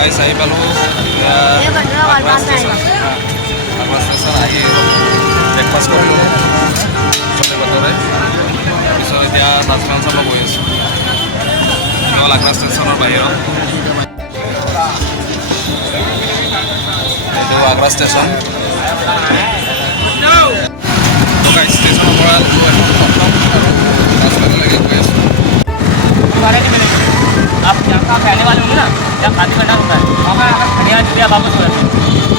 গাইছ আহি পালোঁ আগ্ৰা ষ্টেচন আহি ব্ৰেকফাষ্ট কৰিলোঁ চলে বাটৰে। তাৰপিছত এতিয়া তাজমহল চাব গৈ আছোঁ কেৱল আগ্ৰা ষ্টেচনৰ বাহিৰত। এইটো আগ্ৰা ষ্টেচন। ষ্টেচনৰ পৰা তাজমহললৈকে গৈ আছোঁ। आप यहाँ का पहले वाले होंगे ना, जब खाली बैठा होता है वहाँ पर अगर खड़िया दिया वापस हो जाती है,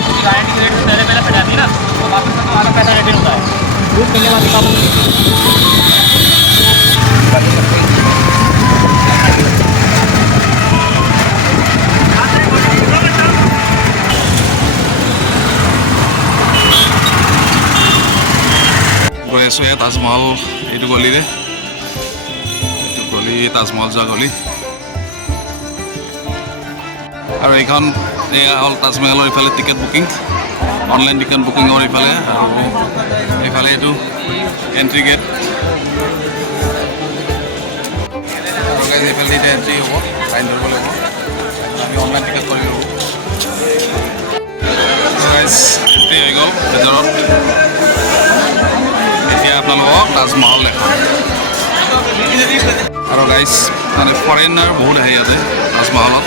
क्योंकि गारंटी पीरियड से पहले पहले खड़ी है ना, तो वापस का तो आधा पैसा रिटर्न होता है। दूध मिलने वाली वापस গৈ আছোঁ এয়া তাজমহল এইটো গলিৰে, এইটো গলি তাজমহল যোৱা গলি। আৰু এইখন এয়া হ'ল তাজমহলৰ ইফালে টিকেট বুকিং, অনলাইন টিকেট বুকিঙৰ ইফালে, আৰু এইফালে এইটো এণ্ট্ৰি গেট। আৰু এইফালে এতিয়া এণ্ট্ৰি হ'ব, লাইন ধৰিব লাগিব, আমি অনলাইন টিকেট কৰি ল'ব। এণ্ট্ৰি হৈ গ'ল ভিতৰত। এতিয়া আপোনালোকক তাজমহল দেখাম। আৰু গাইজ মানে ফৰেনাৰ বহুত আহে ইয়াতে তাজমহলত।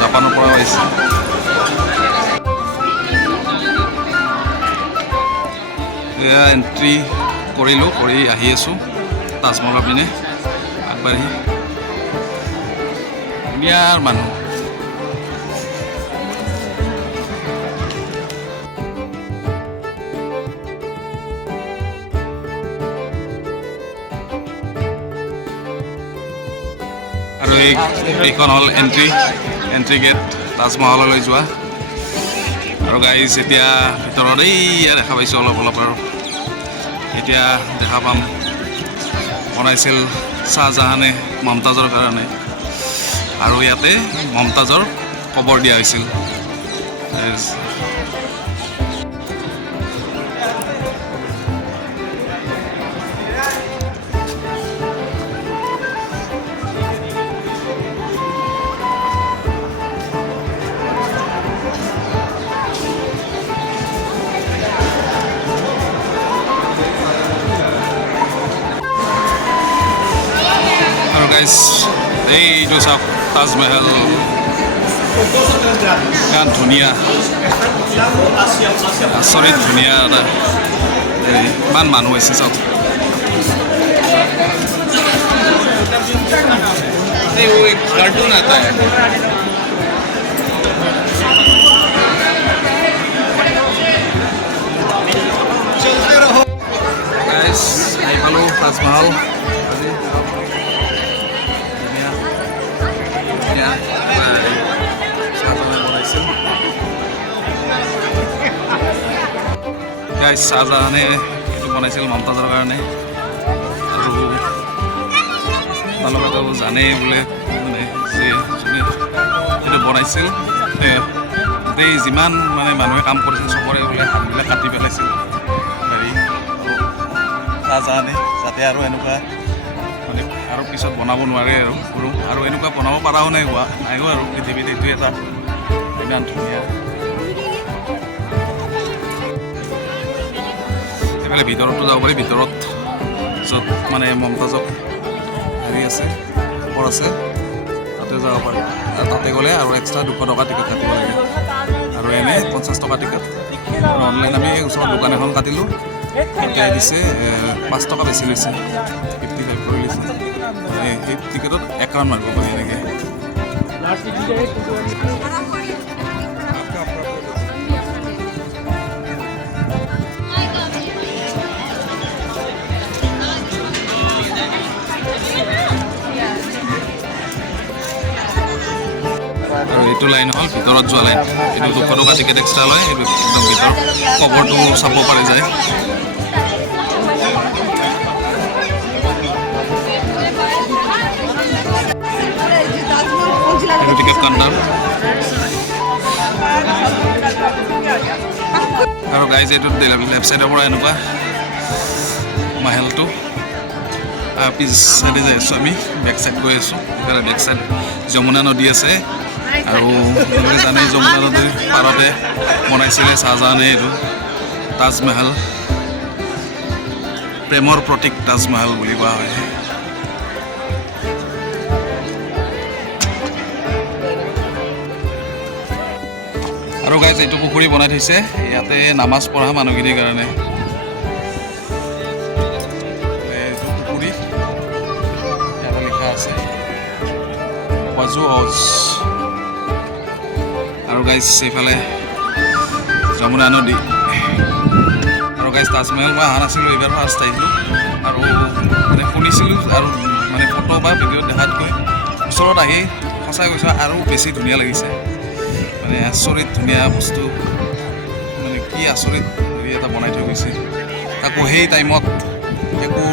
জাপানৰ পৰা আহিছে। এয়া এণ্ট্ৰি কৰিলোঁ, কৰি আহি আছোঁ তাজমহলৰ পিনে আগবাঢ়ি। ধুনীয়াৰ মানুহ। আৰু এইখন হ'ল এণ্ট্ৰি গেট তাজমহললৈ যোৱা। আৰু গাইজ এতিয়া ভিতৰত এইয়া দেখা পাইছোঁ অলপ অলপ, আৰু এতিয়া দেখা পাম বনাইছিল শ্বাহজাহানে মমতাজৰ কাৰণে, আৰু ইয়াতে মমতাজৰ কবৰ দিয়া হৈছিল। গাইজ এইটো চাওক তাজমহল, ইমান ধুনীয়া, আচৰিত ধুনীয়া এটা। ইমান মানুহ হৈছে চাওক। কাৰ্টুন এটা গাইজ আহি পালোঁ তাজমহল। শ্বাহজাহানে এইটো বনাইছিল মমতাজৰ কাৰণে, আৰু আপোনালোকেতো জানেই বোলে মানে যে যোনে এইটো বনাইছিল গোটেই যিমান মানে মানুহে কাম কৰিছিল চবৰে বোলে হাতবিলাক কাটি পেলাইছিল হেৰি শ্বাহজাহানে, যাতে আৰু এনেকুৱা মানে আৰু পিছত বনাব নোৱাৰে আৰু এনেকুৱা বনাব পৰাও নাইও আৰু পৃথিৱীত। এইটো এটা ইমান ধুনীয়া। এইফালে ভিতৰতো যাব পাৰি, ভিতৰত য'ত মানে মমতাজক হেৰি আছে ঘৰ আছে তাতে যাব পাৰি। আৰু তাতে গ'লে আৰু এক্সট্ৰা 200 টকা টিকেট কাটিব লাগে, আৰু এনেই 50 টকা টিকেট। আৰু অনলাইন আমি ওচৰত দোকান এখন কাটিলোঁ, এতিয়া দিছে 5 টকা বেছি লৈছে, 55 কৰি লৈছে। সেই টিকেটত 1 ৰাউণ্ড মাৰিব পাৰি এনেকৈ। আৰু এইটো লাইন হ'ল ভিতৰত যোৱা লাইন, এইটো 200 টকা টিকেট এক্সট্ৰা লয়। এইটো একদম ভিতৰত কবৰটো চাব পাৰে যায়। এইটো টিকেট কাউণ্টাৰ। আৰু গাইজ এইটো লেফ্ট চাইডৰ পৰা এনেকুৱা মাহেলটো, পিছ চাইডে যাই আছোঁ আমি বেক চাইড গৈ আছোঁ সেইকাৰণে বেক চাইড যমুনা নদী আছে আৰু আপোনালোকে জানে যমুনা নদীৰ পাৰতে বনাইছিলে চাহজাহানে এইটো তাজমহল প্ৰেমৰ প্ৰতীক তাজমহল বুলি কোৱা হয় আৰু গাইজ এইটো পুখুৰী বনাই থৈছে ইয়াতে নামাজ পঢ়া মানুহখিনিৰ কাৰণে এইটো পুখুৰী ইয়াতে লিখা আছে ৱাজু হাউচ আৰু গাইজ এইফালে যমুনা নদী আৰু গাইজ তাজমহল মই অহা নাছিলোঁ এইবাৰ ফাৰ্ষ্ট আহিছিলোঁ আৰু মানে শুনিছিলোঁ আৰু মানে ফটো বা ভিডিঅ'ত দেখাতকৈ ওচৰত আহি সঁচাই কৈছোঁ আৰু বেছি ধুনীয়া লাগিছে মানে আচৰিত ধুনীয়া বস্তু মানে কি আচৰিত হেৰি এটা বনাই থৈ গৈছে তাকো সেই টাইমত একো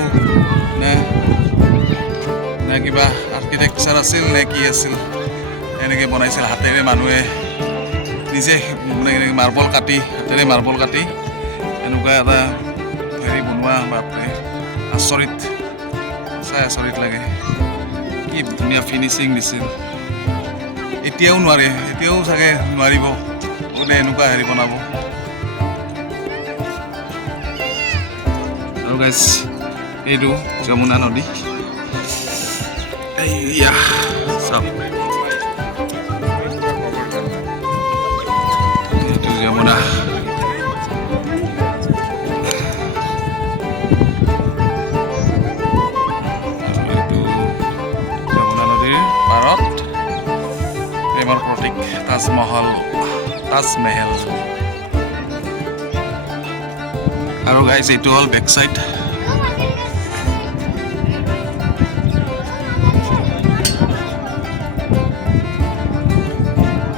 নে কিবা আৰ্কিটেকচাৰ আছিল নে কি আছিল এনেকৈ বনাইছিল হাতেৰে মানুহে নিজে মানে হাতেৰে মাৰ্বল কাটি এনেকুৱা এটা হেৰি বনোৱা বাপৰে আচৰিত চাই আচৰিত লাগে কি ধুনীয়া ফিনিচিং দিছিল এতিয়াও নোৱাৰে এতিয়াও চাগে নোৱাৰিব মানে এনেকুৱা হেৰি বনাব আৰু গাইজ এইটো যমুনা নদী এইয়া চাওক এইটো যমুনা প্ৰেমৰ প্ৰতীক তাজমহল আৰু গাইজ এইটো হ'ল বেক চাইড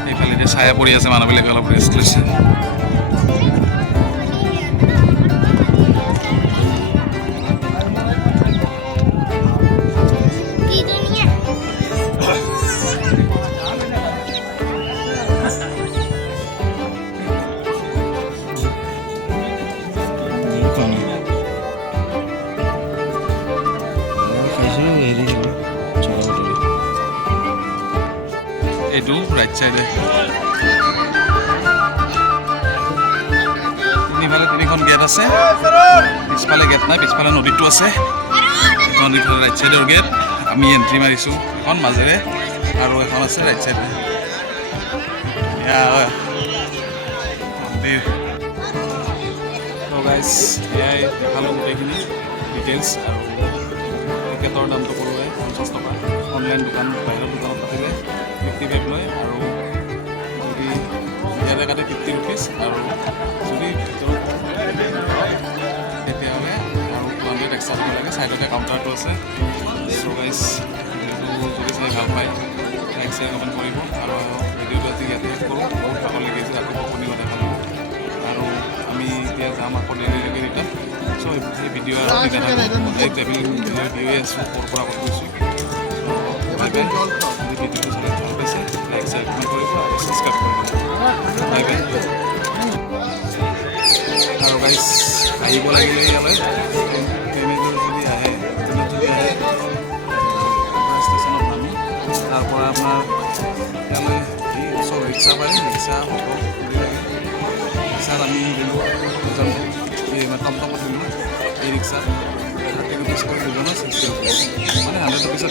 এইফালে এতিয়া ছায়া পৰি আছে মানুহবিলাকে অলপ ৰেষ্ট লৈছে এইটো ৰাইট চাইডে তিনিখন গেট আছে পিছফালে গেট নাই পিছফালে নদীটো আছে এখন ইফালে ৰাইট চাইডৰ গেট আমি এণ্ট্ৰি মাৰিছোঁ এখন মাজেৰে আৰু এখন আছে ৰাইট চাইডে মন্দিৰ গাইজ এয়াই দেখালোঁ গোটেইখিনি ডিটেইলছ আৰু টিকেটৰ দামটো ক'লোৱে 50 টকা অনলাইন দোকান বাহিৰৰ দোকানত পাতিলে 55 লয় আৰু যদি ইয়াতে কাটে 50 ৰুপিজ আৰু যদি ভিতৰত তেতিয়াহ'লে আৰু 200 এক্সট্ৰা দিব লাগে ছাইডতে কাউণ্টাৰটো আছে চ' গাইজ ভিডিঅ'টো যদি চাই ভাল পায় লাইক শ্বেয়াৰ কমেণ্ট কৰিব আৰু ভিডিঅ'টো আজি ইয়াতে শেষ কৰোঁ বহুত ভাগৰ লাগি আছে ৰাতিপুৱা শুনিব দেখালোঁ আৰু আমি এতিয়া যাম আকৌ দেৰিলৈকে ৰিটাৰ্ণ চ' সেই ভিডিঅ' আৰু ট্ৰেভেলিং ভিডিঅ' গৈ আছোঁ ক'ৰ পৰা ক'ত গৈছোঁ বাই বাই যদি ভিডিঅ'টো চাই ভাল পাইছে লাইক শ্বেয়াৰ কমেণ্ট কৰিব আৰু ছাবস্ক্ৰাইব কৰিব বাই বাই আৰু গাইজ আহিব লাগিলে ইয়ালৈ ট্ৰেইনেদি যদি আহে ষ্টেচনত নামি তাৰ পৰা আপোনাৰ ইয়ালৈ চব ৰিক্সা পায় ৰিক্সা অটো ৰিক্সাত আমি দিলোঁ দুজন টমটমত দিলোঁ এই ৰিক্সাত 30 ৰুপিজ কৰি দুজনৰ 60 ৰুপিজ মানে 100 ৰুপিজ